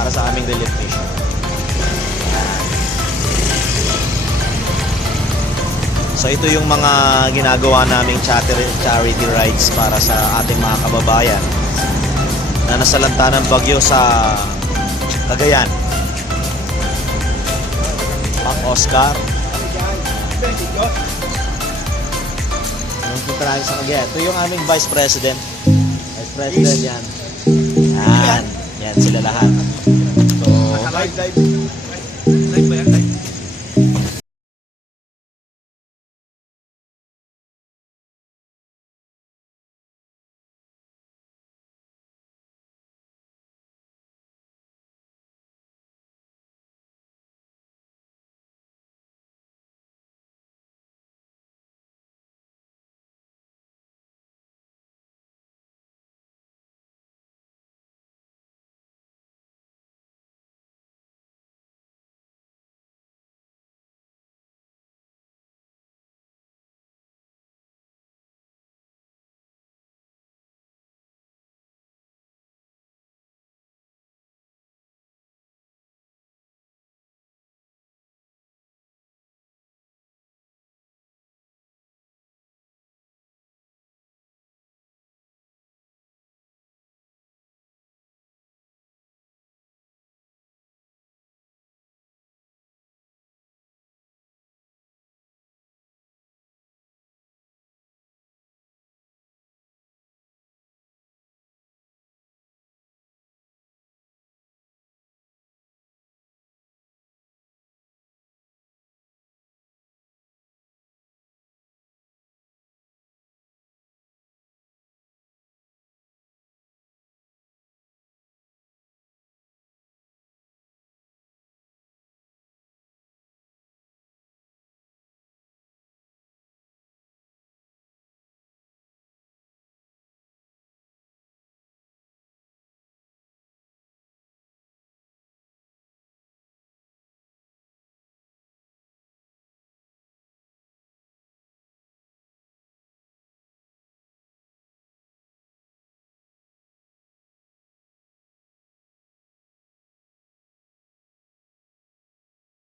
para sa aming relief mission. So ito yung mga ginagawa naming charity rides para sa ating mga kababayan na nasalanta ng bagyo sa Cagayan. Pak Oscar. Yung punta namin sa Cagayan. Ito yung aming Vice President. Vice President yan. Yan. Yan sila lahat. So, live ba yan? Live?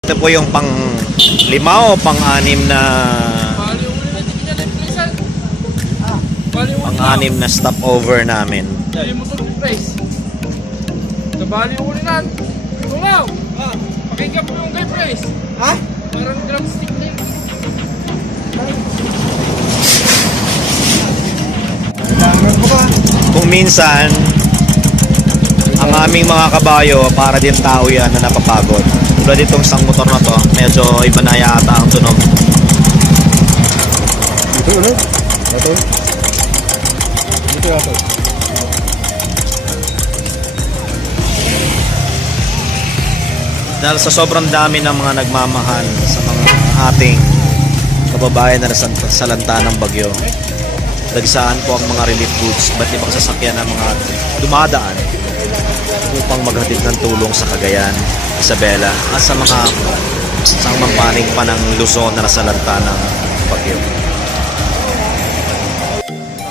Ito po yung pang-5 o pang-6 na Pang-anim na stopover namin. Dali mo ito, Price. Nabali uli na. Tumaw! Pakinggan mo yung kay Price. Ha? Parang drumstick na yun. Kailangan ko ba? Kung minsan, ang aming mga kabayo, para din tao yan na napapagod. Tulad itong isang motor na to, medyo iba na yata ang tunog. Dito ulit. Ito. Dito ito. Dahil sa sobrang dami ng mga nagmamahal sa mga ating kababayan na nasalanta ng bagyo, dagsaan po ang mga relief goods, ba't ibang sasakyan ng mga dumadaan upang maghatid ng tulong sa Cagayan, Isabela at sa mga sang mampaning pa ng Luzon na nasalanta ng bagyo.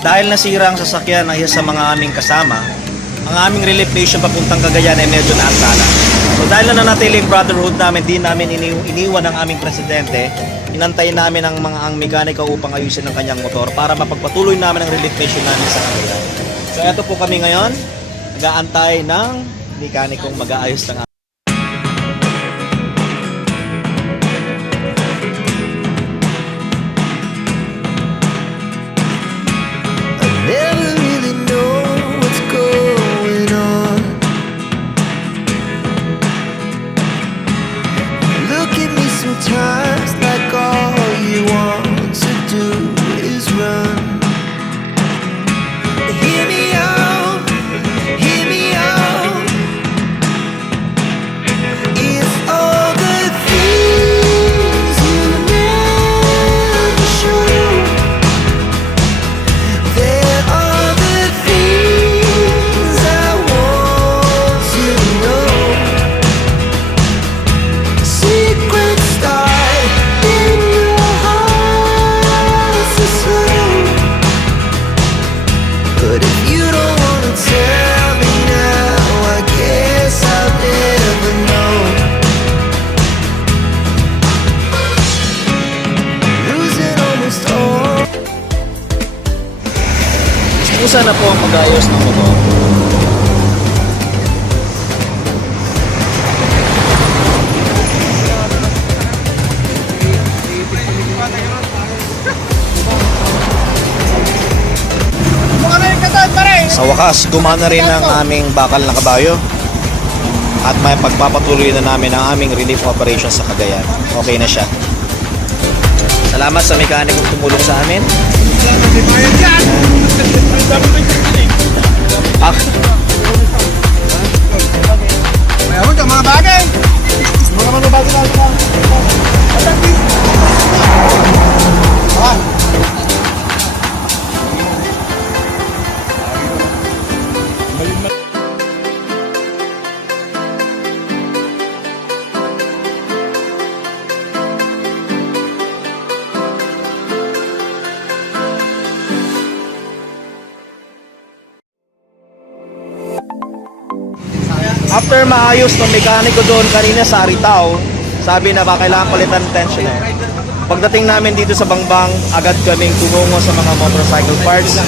Dahil nasira ang sasakyan ng isa sa mga aming kasama, ang aming relief mission papuntang Cagayan ay medyo naantala. So dahil na nanatili ang brotherhood namin, di namin iniwan ang aming presidente, inantay namin ang ang mekaniko upang ayusin ang kanyang motor para mapagpatuloy namin ang relief mission namin sa Cagayan. So eto po kami ngayon, nag-aantay ng mekanikong mag-aayos ng Never really know what's going on. Look at me sometimes like all you want to do is run. Hear me out, hear me out. It's all the things you never show. There are the things I want to know. Secrets start in your heart so slow. But if you don't wanna tell me now, I guess I'll never know. Losing almost all. Usa na po ang mag-aayos ng motor. Sa wakas, gumana rin ang aming bakal na kabayo at may pagpapatuloy na namin ang aming relief operation sa Cagayan. Okay na siya. Salamat sa mekanikong tumulong sa amin. Mayroon ka mga bagay. Mga bagay na. Ah. After maayos ng mekaniko doon kanina sa Aritao, sabi na ba kailangan palitan ng tensioner. Pagdating namin dito sa Bangbang, agad kaming tumungo sa mga motorcycle parts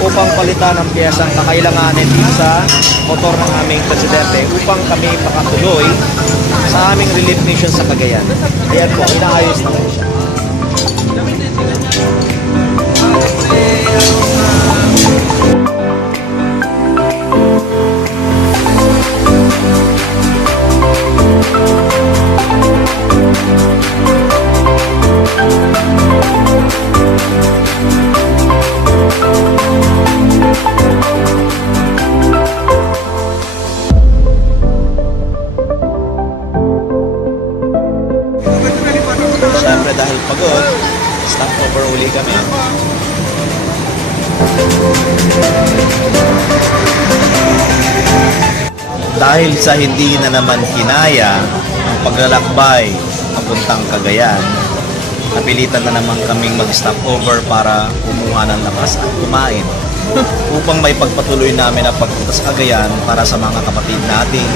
upang palitan ang piyesang kakailanganin dito sa motor ng aming presidente upang kami makatuloy sa aming relief mission sa Cagayan. Ayan po, inaayos namin siya. Siyempre dahil pagod, stopover uli kami. Dahil sa hindi na naman kinaya ang paglalakbay papuntang Cagayan, napilitan na naman kaming mag-stopover para kumuha ng lakas at kumain upang may pagpatuloy namin ang pagpunta sa Cagayan para sa mga kapatid nating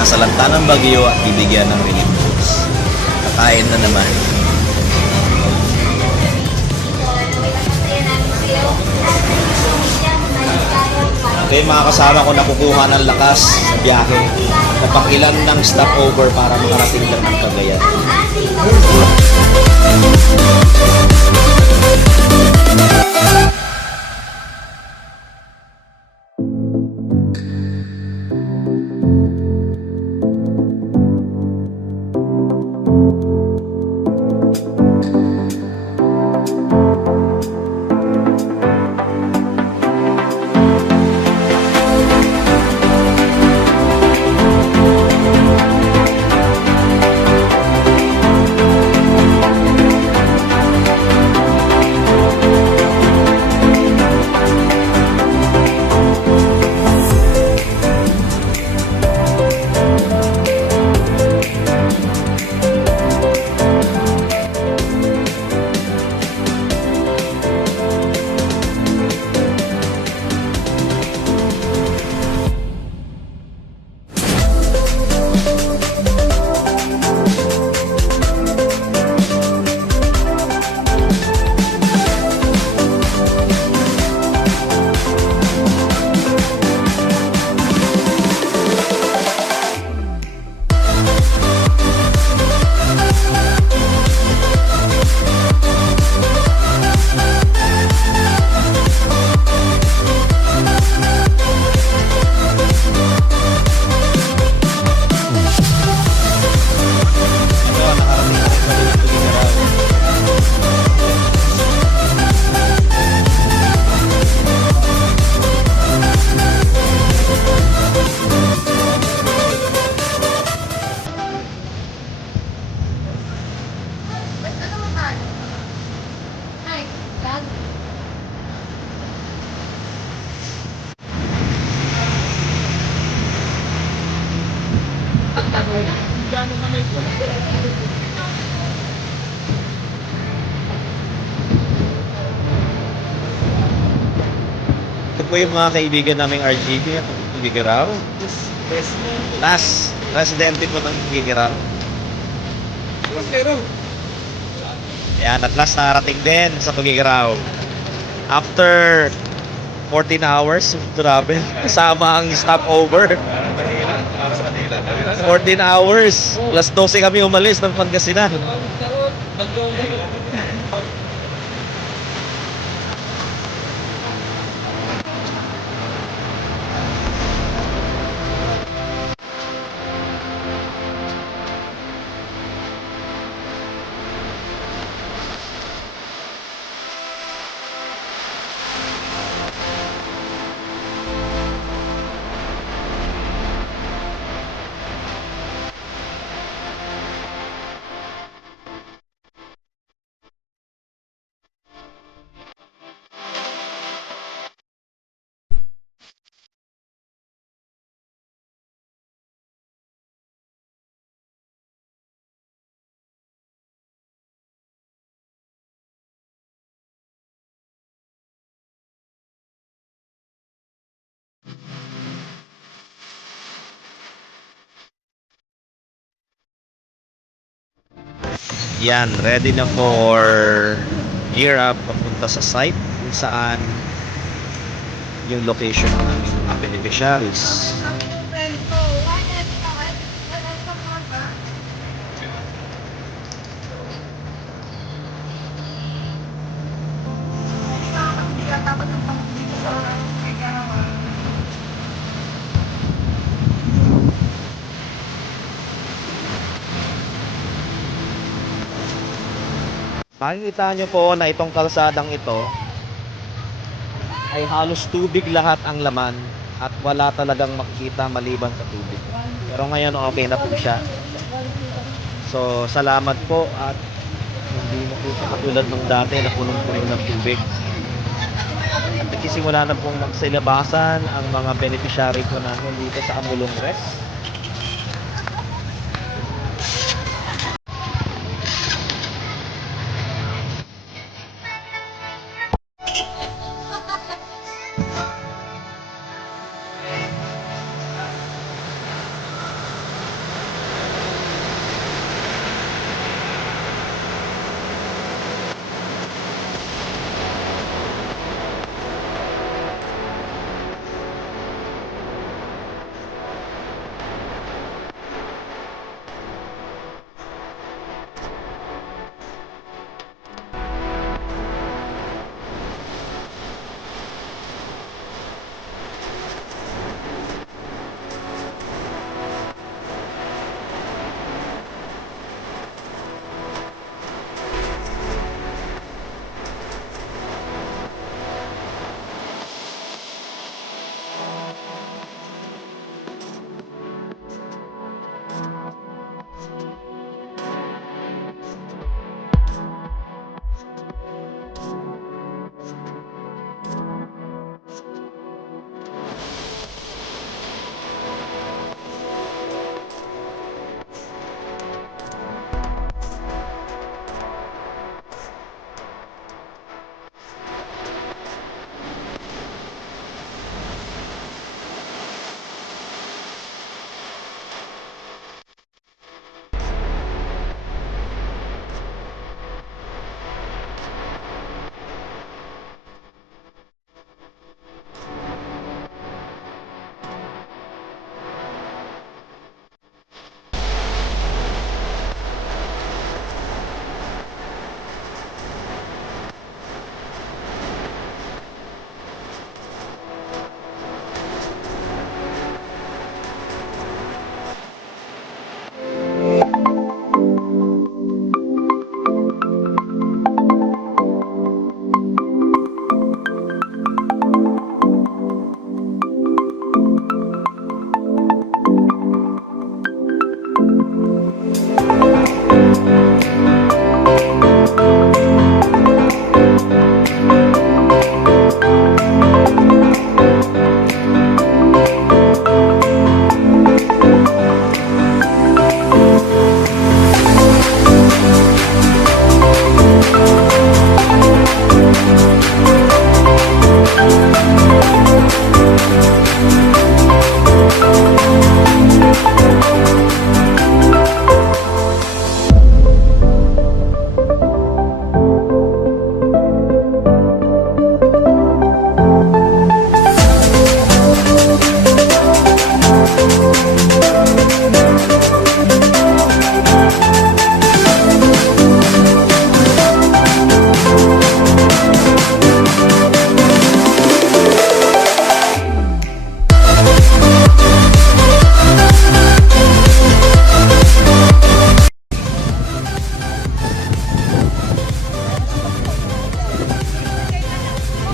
nasalanta ng bagyo at bibigyan ng relief goods. Kakain na naman. Kaya yung mga kasama ko nakukuha ng lakas sa biyahe. Kapag ilan ng stopover para makarating lang ng Cagayan. Ito po yung mga kaibigan naming RGB at Tugigaraw. Last residente po ng Tugigaraw. Yan, at last nakarating din sa Tugigaraw. After 14 hours of travel, kasama ang stopover. 14 hours. Plus 12 kami umalis ng Pangasinan. Yan, ready na for gear up papunta sa site kung saan yung location ng aming mga beneficiaries. Makikita nyo po na itong kalsadang ito ay halos tubig lahat ang laman at wala talagang makikita maliban sa tubig. Pero ngayon okay na po siya. So salamat po at hindi na po siya katulad ng dati na punong-puno ng tubig. At nagsisimula na pong magsilabasan ang mga beneficiary po namin dito sa Amulong Rest.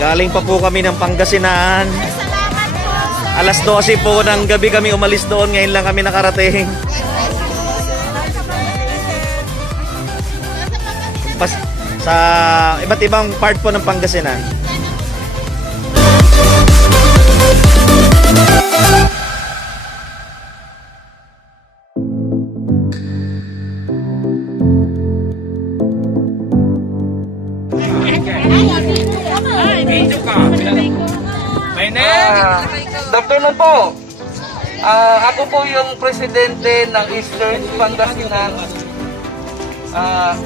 Galing pa po kami ng Pangasinan. Salamat po, sir. Alas 12 po ng gabi kami umalis doon. Ngayon lang kami nakarating. Sa iba't ibang part po ng Pangasinan. Video ka. May Good afternoon po. Ako po yung presidente ng Eastern Pangasinan.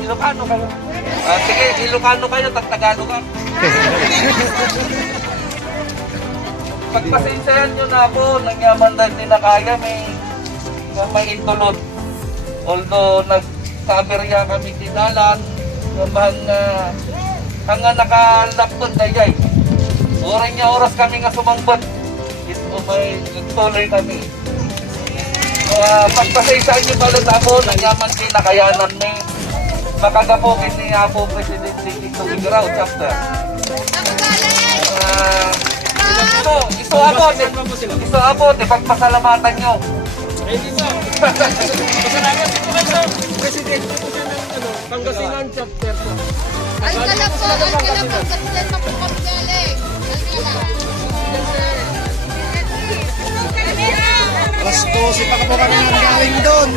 Ilocano kayo? Sige, Ilocano kayo, Tagalog ka. Pagpasensyahan nyo na po, nangyaman dahil din na kaya, may intulot. Although nagkaberya kami tinalan, hanga naka-laptop na yay. Oras kami nga sumangbot. Ito may nagtuloy kami. Pagpasensyahan nyo talot ako, nangyaman din na kayanan may makagapokin ni Apo Presidente Ito Igaraw, chapter. Iso Apo, pagpasalamatan nyo. Eh, dito. Masalamat dito kayo sa presidente po siya ng Pangasinan chapter po. Alcala po, Pangasinan na po kami galing. Alas 12 pa ka po kami galing doon.